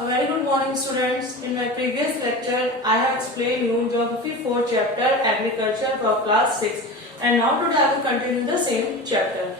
A very good morning, students. In my previous lecture, I have explained you Geography 4 chapter Agriculture for class 6, and now today I will continue the same chapter.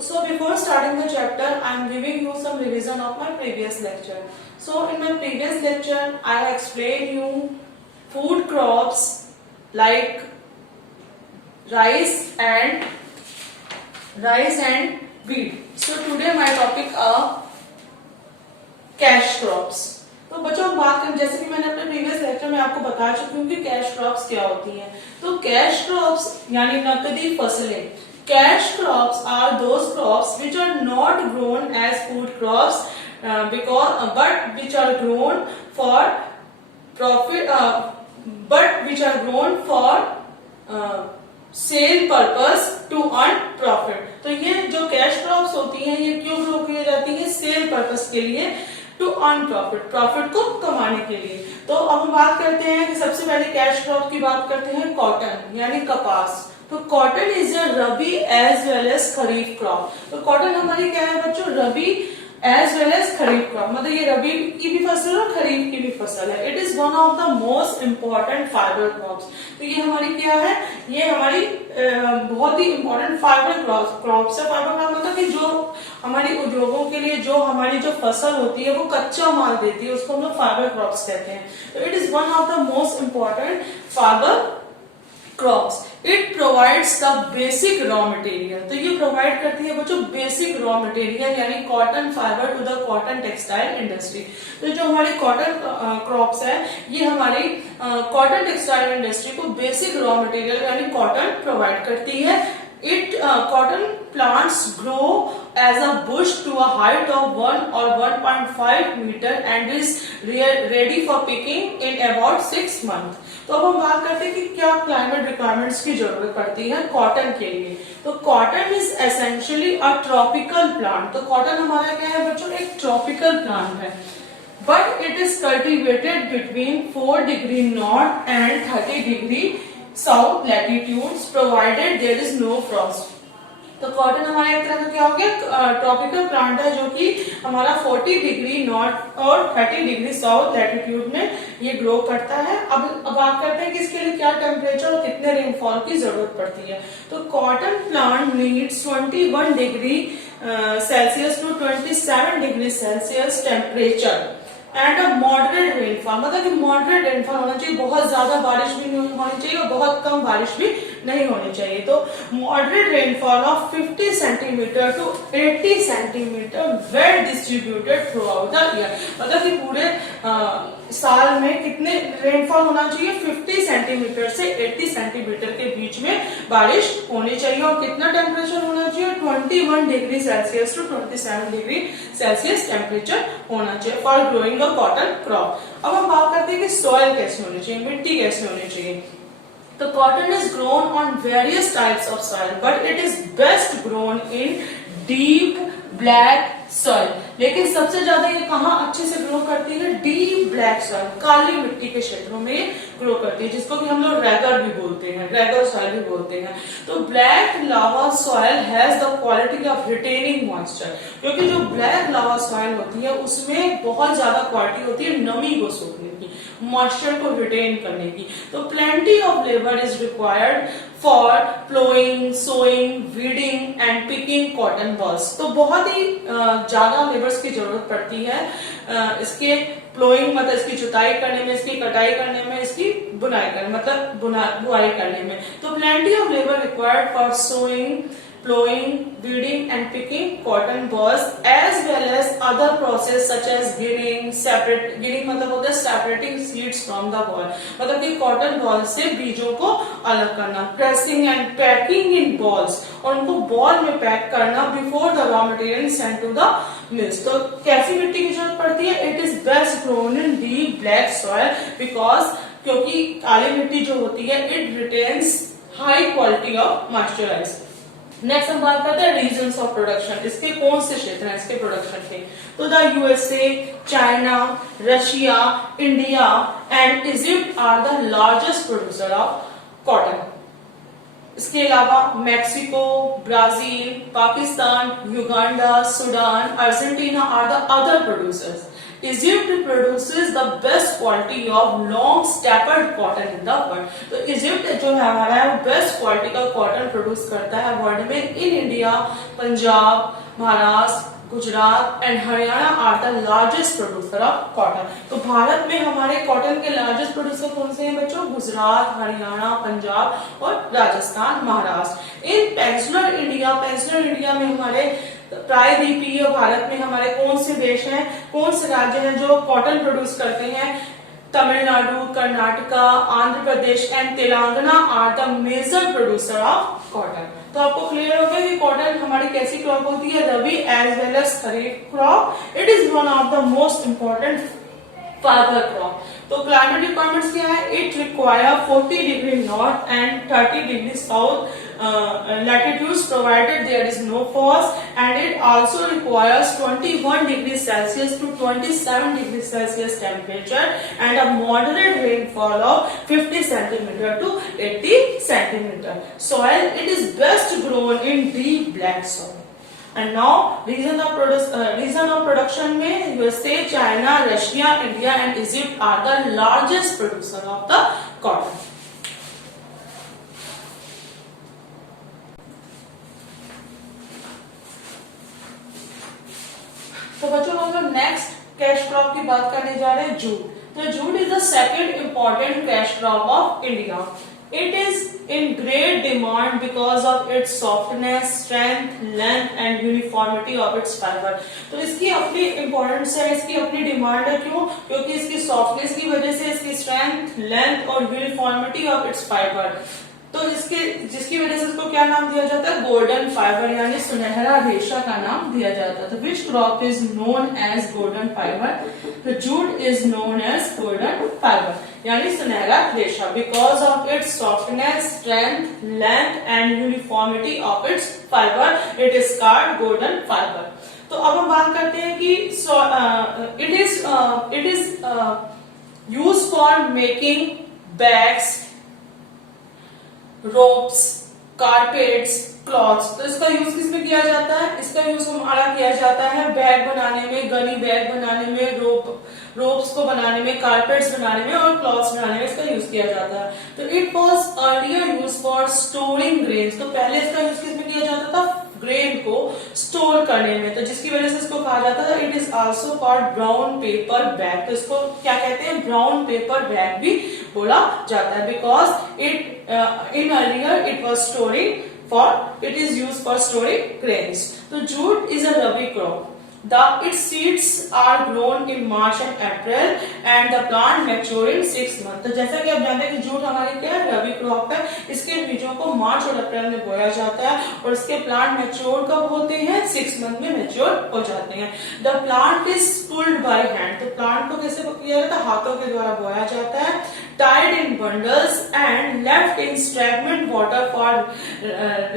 So before starting the chapter, I am giving you some revision of my previous lecture. So in my previous lecture, I have explained you food crops like rice and wheat. So today my topic are cash crops. तो बच्चों बात करें, जैसे कि मैंने अपने previous lecture में आपको बता चुकी हूँ कि कैश क्रॉप्स क्या होती हैं। तो कैश क्रॉप्स यानी नकदी फसलें, cash crops are those crops which are not grown as food crops but which are grown for profit but which are grown for sale purpose to earn profit. तो ये जो कैश क्रॉप्स होती हैं ये क्यों ग्रो की जाती है? सेल पर्पस के लिए, टू अर्न प्रॉफिट, प्रॉफिट को कमाने के लिए। तो अब हम बात करते हैं कि सबसे पहले कैश क्रॉप की बात करते हैं कॉटन यानी कपास। तो cotton is a rabi as well as kharif crop. तो कॉटन हमारी क्या है बच्चों? Rabi as well as kharif crop, मतलब ये रबी की भी फसल है और खरीफ की भी फसल है। It is one of the most important fibre crops. तो ये हमारी क्या है? ये हमारी बहुत ही इंपॉर्टेंट फाइबर क्रॉप्स है। फाइबर क्रॉप मतलब कि जो हमारी उद्योगों के लिए जो हमारी जो फसल होती है वो कच्चा माल देती है, उसको हम लोग फाइबर क्रॉप्स कहते हैं। तो it is one of the most important fibre crops. It provides the basic raw material. तो ये प्रोवाइड करती है बच्चों बेसिक रॉ मटेरियल यानी cotton fibre to the cotton textile industry. तो जो हमारी कॉटन क्रॉप्स है ये हमारी कॉटन टेक्सटाइल इंडस्ट्री को बेसिक रॉ मटेरियल यानी कॉटन प्रोवाइड करती है। It cotton plants grow as a bush to a height of 1 or 1.5 meter and is ready for picking in about 6 months. तो अब हम बात करते हैं कि क्या क्लाइमेट रिक्वायरमेंट्स की जरूरत पड़ती है कॉटन के लिए। तो cotton is essentially a tropical plant. तो कॉटन हमारा क्या है बच्चों? एक ट्रॉपिकल प्लांट है, but it is cultivated between 4 degree north and 30 degree south latitudes provided there is no frost. तो कॉटन हमारा एक तरह का क्या हो गया? ट्रॉपिकल प्लांट है जो कि हमारा 40 डिग्री नॉर्थ और 30 डिग्री साउथ लैटिट्यूड में ये ग्रो करता है। अब बात करते हैं कि इसके लिए क्या टेम्परेचर और कितने रेनफॉल की जरूरत पड़ती है। तो cotton plant needs 21 degree Celsius to 27 degree Celsius temperature and a moderate rainfall, मतलब कि मॉडरेट रेनफॉल होना चाहिए, बहुत ज्यादा बारिश भी नहीं होनी चाहिए और बहुत कम बारिश भी नहीं होनी चाहिए। तो moderate rainfall of 50 centimetre to 80 centimetre well distributed throughout the year, मतलब कि पूरे साल में कितने रेनफॉल होना चाहिए? 50 सेंटीमीटर से 80 सेंटीमीटर के बीच में बारिश होनी चाहिए और कितना टेम्परेचर होना चाहिए? 21 degree Celsius to 27 degree Celsius temperature होना चाहिए for growing a cotton crop. अब हम बात करते हैं कि सॉइल कैसे होनी चाहिए, मिट्टी कैसे होनी चाहिए। तो cotton is grown on various types of soil but it is best grown in deep black soil. लेकिन सबसे ज्यादा ये कहाँ अच्छे से ग्रो करती है? डीप ब्लैक सॉइल, काली मिट्टी के क्षेत्रों में ये ग्रो करती है, जिसको कि हम लोग रैगर भी बोलते हैं, रैगर सॉइल भी बोलते हैं। तो black lava soil has the quality of retaining moisture, क्योंकि जो ब्लैक लावा सॉइल होती है उसमें बहुत ज्यादा क्वालिटी होती है नमी को सोखने की, मॉइस्चर को रिटेन करने की। तो plenty of labour is required for ploughing, sowing, weeding and picking cotton bolls. तो बहुत ही ज्यादा लेबर्स की जरूरत पड़ती है इसके प्लोइंग मतलब इसकी जुताई करने में, इसकी कटाई करने में, इसकी बुनाई करने मतलब बुआई करने में। तो plenty of labour required for sowing, plowing, weeding and picking cotton balls as well as other process such as ginning मतलब होता है separating seeds from the ball, मतलब कि कॉटन बॉल से बीजों को अलग करना, pressing and packing in balls और उनको बॉल में पैक करना before the raw material sent to the mills। तो कैसी मिट्टी की जरूरत पड़ती है? It is best grown in deep black soil because क्योंकि काली मिट्टी जो होती है it retains high quality of moisturizer। Next हम बात करते हैं रीजन्स ऑफ प्रोडक्शन, इसके कौन से क्षेत्र हैं इसके प्रोडक्शन के। तो the USA, China, Russia, India and Egypt are the largest producer of cotton. इसके अलावा Mexico, Brazil, Pakistan, Uganda, Sudan, Argentina are the other producers. Egypt produces the best quality of long stapled cotton in the world. तो Egypt जो है हमारा वो best quality का cotton produce करता है वर्ल्ड में। In India Punjab, Maharashtra, Gujarat and Haryana are the largest producer of cotton. तो भारत में हमारे कॉटन के लार्जेस्ट प्रोड्यूसर कौन से हैं बच्चों? गुजरात, हरियाणा, पंजाब और राजस्थान, महाराष्ट्र। इन पेनिनसुलर इंडिया में हमारे प्रायद्वीपीय भारत में हमारे कौन से देश हैं, कौन से राज्य हैं जो कॉटन प्रोड्यूस करते हैं? Tamil Nadu, Karnataka, Andhra Pradesh and Telangana are the major producer of cotton. तो आपको क्लियर हो गया कि कॉटन हमारी कैसी क्रॉप होती है? Rabi as well as kharif crop. It is one of the most important fibre crop. तो क्लाइमेट रिक्वायरमेंट्स क्या है? It require 40 degree north and 30 degree south latitudes provided there is no frost, and it also requires 21 degrees Celsius to 27 degrees Celsius temperature and a moderate rainfall of 50 centimeter to 80 centimeter. Soil, it is best grown in deep black soil. And now region of production में USA, China, Russia, India and Egypt are the largest producer of the cotton. तो बच्चों हम लोग next cash crop की बात करने जा रहे हैं, जूट। तो jute is the second important cash crop of India. It is in great demand because of its softness, strength, length and uniformity of its fibre. तो इसकी अपनी इंपॉर्टेंस है, इसकी अपनी डिमांड है। क्यों? क्योंकि इसकी सॉफ्टनेस की वजह से, इसकी स्ट्रेंथ, लेंथ और यूनिफॉर्मिटी ऑफ इट्स फाइबर। तो जिसकी वजह से इसको क्या नाम दिया जाता है? गोल्डन फाइबर यानी सुनहरा रेशा का नाम दिया जाता है। तो which crop is known as golden fibre? तो jute is known as golden fibre यानी सुनहरा रेशा because of its softness, strength, length and uniformity of its fibre it is called golden fibre. तो अब हम बात करते हैं कि it is use for making bags, ropes, carpets, clothes. तो इसका यूज किसमें किया जाता है? इसका यूज हमारा किया जाता है बैग बनाने में, गनी बैग बनाने में, रोप्स को बनाने में, कारपेट्स बनाने में और क्लॉथ्स बनाने में इसका यूज किया जाता है। तो it was earlier use for storing grains. तो पहले इसका यूज किसमें किया जाता था? ग्रेन को स्टोर करने में। तो जिसकी वजह से इसको कहा जाता था it is also called brown paper bag. तो इसको क्या कहते हैं? ब्राउन पेपर बैग भी बोला जाता है because in earlier it was storing it is used for storing grains. So jute is a rabi crop. Its seeds are grown in March and April and the plant mature in 6 months. तो जैसा कि आप जानते हैं कि jute हमारी क्या है? रबी क्रॉप है। इसके बीजों को मार्च और अप्रैल में बोया जाता है और इसके प्लांट मैच्योर कब होते हैं? 6 मंथ में मैच्योर हो जाते हैं। The plant is pulled by hand. तो प्लांट को कैसे किया जाता है? हाथों के द्वारा बोया जाता है। Tied in bundles and left in stagnant water for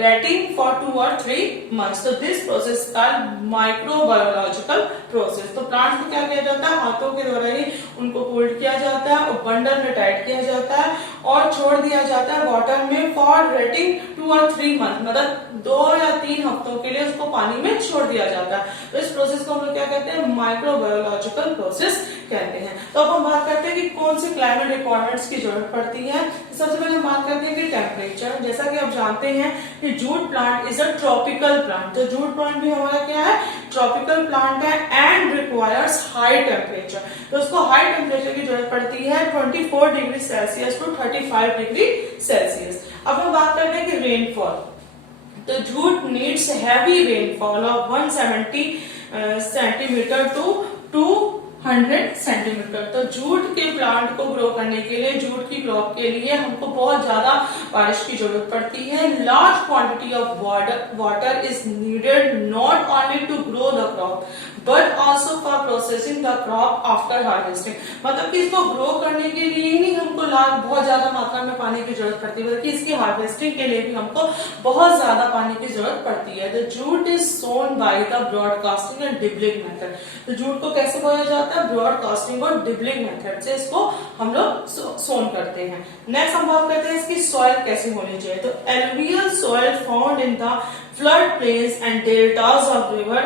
rotting for 2 or 3 months. So this process is called microbiological process. तो प्लांट को क्या किया जाता है? हाथों के द्वारा ही उनको होल्ड किया जाता है और बंडल में टाइट किया जाता है और छोड़ दिया जाता है वाटर में फॉर रेटिंग 2 or 3 मंथ, मतलब 2 या 3 हफ्तों के लिए उसको पानी में छोड़ दिया जाता है। तो इस प्रोसेस को हम लोग क्या कहते हैं? माइक्रोबायोलॉजिकल प्रोसेस कहते हैं। तो अब हम बात करते हैं कि कौन से क्लाइमेट रिक्वायरमेंट्स की जरूरत पड़ती है। सबसे पहले हम बात करते हैं कि टेम्परेचर। जैसा कि आप जानते हैं कि jute plant is a tropical plant. तो जूट प्लांट भी हमारा क्या है? ट्रॉपिकल प्लांट है एंड रिक्वायर्स हाई टेम्परेचर। तो उसको हाई टेम्परेचर की जरूरत पड़ती है 24 degree Celsius to 35 degree Celsius. अब हम बात करते हैं कि रेनफॉल। तो jute needs heavy rainfall of 170 centimetre to 200 centimetre. तो जूट के प्लांट को ग्रो करने के लिए, जूट की क्रॉप के लिए हमको बहुत ज्यादा बारिश की जरूरत पड़ती है। Large quantity of water is needed not only to grow the crop but also for processing the crop after harvesting. मतलब कि इसको ग्रो करने के लिए ही नहीं हमको बहुत ज्यादा मात्रा में पानी की जरूरत पड़ती है, बल्कि इसकी हार्वेस्टिंग के लिए भी हमको बहुत ज्यादा पानी की जरूरत पड़ती है। The jute is sown by the broadcasting and dibbling method. तो जूट को कैसे बोया जाता है? ब्रॉडकास्टिंग और डिबलिंग मेथड से इसको हम लोग सोन करते हैं। नेक्स्ट हम बात करते हैं इसकी सॉइल कैसी होनी चाहिए। तो alluvial soil found in the flood plains and deltas of river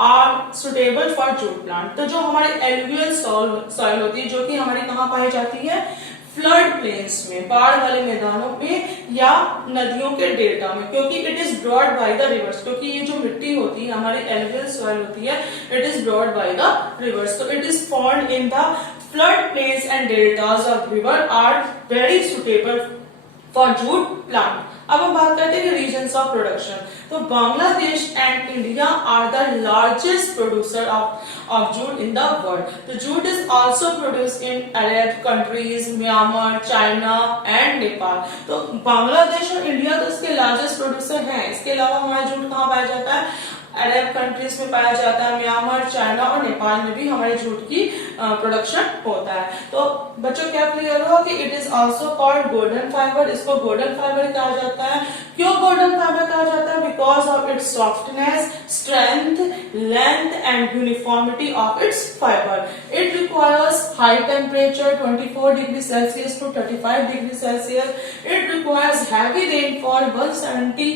are suitable for jute plant. तो जो हमारी एलुवियल सॉइल होती है, जो कि हमारी कहाँ पाई जाती है, फ्लड प्लेन्स में, बाढ़ वाले मैदानों में या नदियों के डेल्टा में, क्योंकि it is brought by the reverse, क्योंकि ये जो मिट्टी होती है हमारी एलुवियल सॉइल होती है, it is brought by the rivers, तो it is found in the flood plains and deltas of river are very suitable for jute plant. अब हम बात करते हैं रीजन्स ऑफ प्रोडक्शन। तो Bangladesh and India are the largest producer of jute in the world. तो jute is also produced in Arab countries, Myanmar, China and Nepal. तो बांग्लादेश और India तो इसके लार्जेस्ट प्रोड्यूसर हैं। इसके अलावा हमारा जूट कहाँ पाया जाता है, अरब कंट्रीज में पाया जाता है, म्यांमार, चाइना और नेपाल में भी हमारे जूट की प्रोडक्शन होता है। तो बच्चों क्या क्लियर हुआ कि it is also called golden fibre. इसको गोल्डन फाइबर कहा जाता है। क्यों गोल्डन फाइबर कहा जाता है? Because of its softness, strength, length and uniformity of its fibre. It requires high temperature 24 degree Celsius to 35 degree Celsius. It requires heavy rainfall 170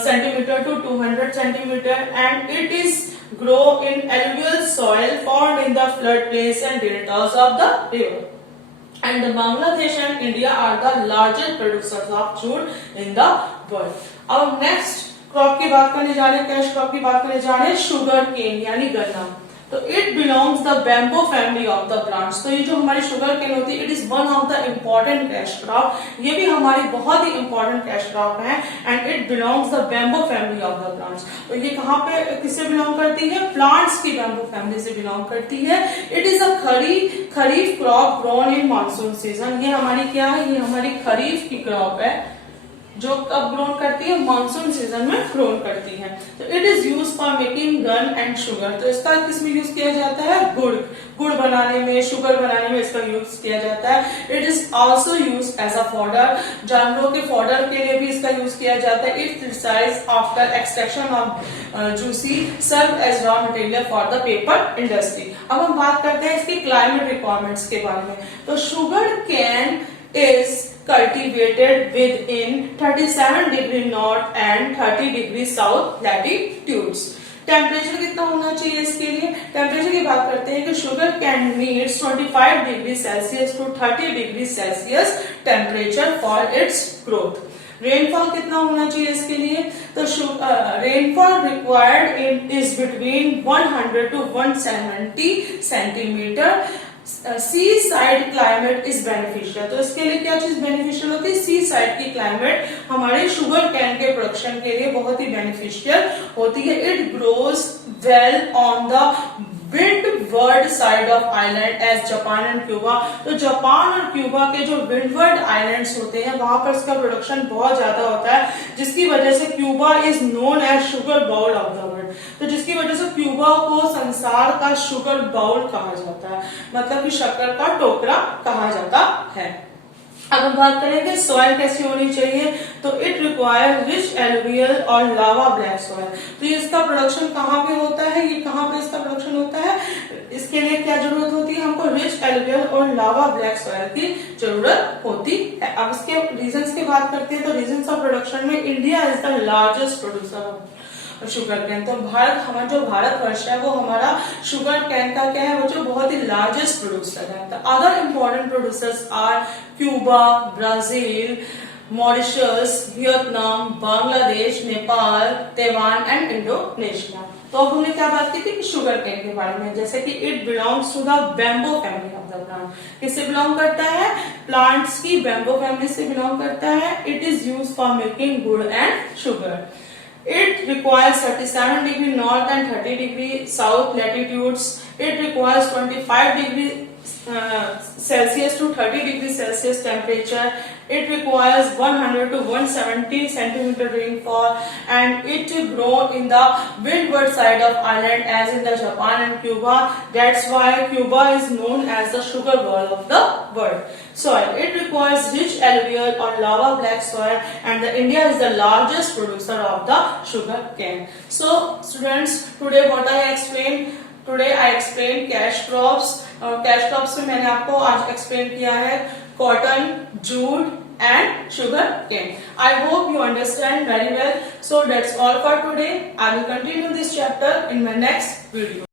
centimeter to 200 centimeter, and it is grow in alluvial soil found in the floodplains and deltas of the river. And the Bangladesh and India are the largest producers of jute in the world. अब next crop की बात करने जा रहे हैं, cash crop की बात करने जा रहे हैं, शुगर केन यानी गन्ना। तो it belongs the bamboo family of the plants. तो ये जो हमारी शुगर केन होती है, it is one of the important cash crop. ये भी हमारी बहुत ही इंपॉर्टेंट कैश क्रॉप है and it belongs the bamboo family of the plants. तो ये कहाँ पे किससे बिलोंग करती है, प्लांट्स की बैम्बो फैमिली से बिलोंग करती है। It is a kharif crop grown in monsoon season. ये हमारी क्या है, ये हमारी खरीफ की क्रॉप है जो कब ग्रोन करती है, मानसून सीजन में ग्रोन करती है। तो it is use for making gun and sugar. तो इसका किस में यूज किया जाता है, गुड़ बनाने में, शुगर बनाने में इसका यूज किया जाता है। It is also use as a fodder. जानवरों के फॉडर के लिए भी इसका यूज किया जाता है। It residue after extraction of juicy serve as raw material for the paper industry. अब हम बात करते हैं इसकी क्लाइमेट रिक्वायरमेंट्स के बारे में। तो sugar cane is cultivated within 37 degree north and 30 degree south latitudes। Temperature कितना होना चाहिए इसके लिए, टेम्परेचर की बात करते हैं कि sugarcane needs 25 degree Celsius to 30 degree Celsius temperature for its growth. Rainfall कितना होना चाहिए इसके लिए, तो rainfall required is between 100 to 170 centimetre. Seaside climate is beneficial. तो इसके लिए क्या चीज बेनिफिशियल होती है, सी साइड की क्लाइमेट हमारे शुगर कैन के प्रोडक्शन के लिए बहुत ही बेनिफिशियल होती है। It grows well on the windward side of island as Japan and Cuba. तो जापान और क्यूबा के जो विंडवर्ड आइलैंड्स होते हैं वहां पर इसका प्रोडक्शन बहुत ज्यादा होता है, जिसकी वजह से Cuba is known as sugar bowl of the world. तो जिसकी वजह से क्यूबा को संसार का शुगर बाउल कहा जाता है, मतलब कि शक्कर का टोकरा कहा जाता है। अब हम बात करेंगे सॉइल कैसी होनी चाहिए, तो इट रिक्वायर रिच एलुवियल और लावा ब्लैक सॉइल। तो ये इसका प्रोडक्शन कहाँ पे होता है, ये कहाँ पे इसका प्रोडक्शन होता है, इसके लिए क्या जरूरत होती है, हमको रिच एलुवियल और लावा ब्लैक सॉइल की जरूरत होती है। अब इसके रीजंस की बात करते हैं, तो रीजंस ऑफ प्रोडक्शन में India is the largest producer of sugar cane. तो हमारा जो भारतवर्ष है वो हमारा शुगर कैन का क्या है, वो जो बहुत ही लार्जेस्ट प्रोड्यूसर है। The other important producers are Cuba, Brazil, Mauritius, Vietnam, Bangladesh, Nepal, Taiwan and Indonesia. तो अब हमने क्या बात की थी कि शुगर कैन के बारे में, जैसे कि it belongs to the bamboo family of the plant. किससे बिलोंग करता है, प्लांट्स की बैम्बो फैमिली से बिलोंग करता है। It is use for making गुड़ and sugar. It requires 37 degree north and 30 degree south latitudes. It requires 25 degree Celsius to 30 degree Celsius temperature. It requires 100 to 170 centimeter rainfall, and it grow in the windward side of island as in the Japan and Cuba. That's why Cuba is known as the sugar bowl of the world. Soil, it requires rich alluvial or lava black soil, and the India is the largest producer of the sugar cane. So students, today what I explained, today I explained cash crops। और cash crops में मैंने आपको आज explain किया है cotton, jute, and sugar cane. I hope you understand very well. So that's all for today. I will continue this chapter in my next video.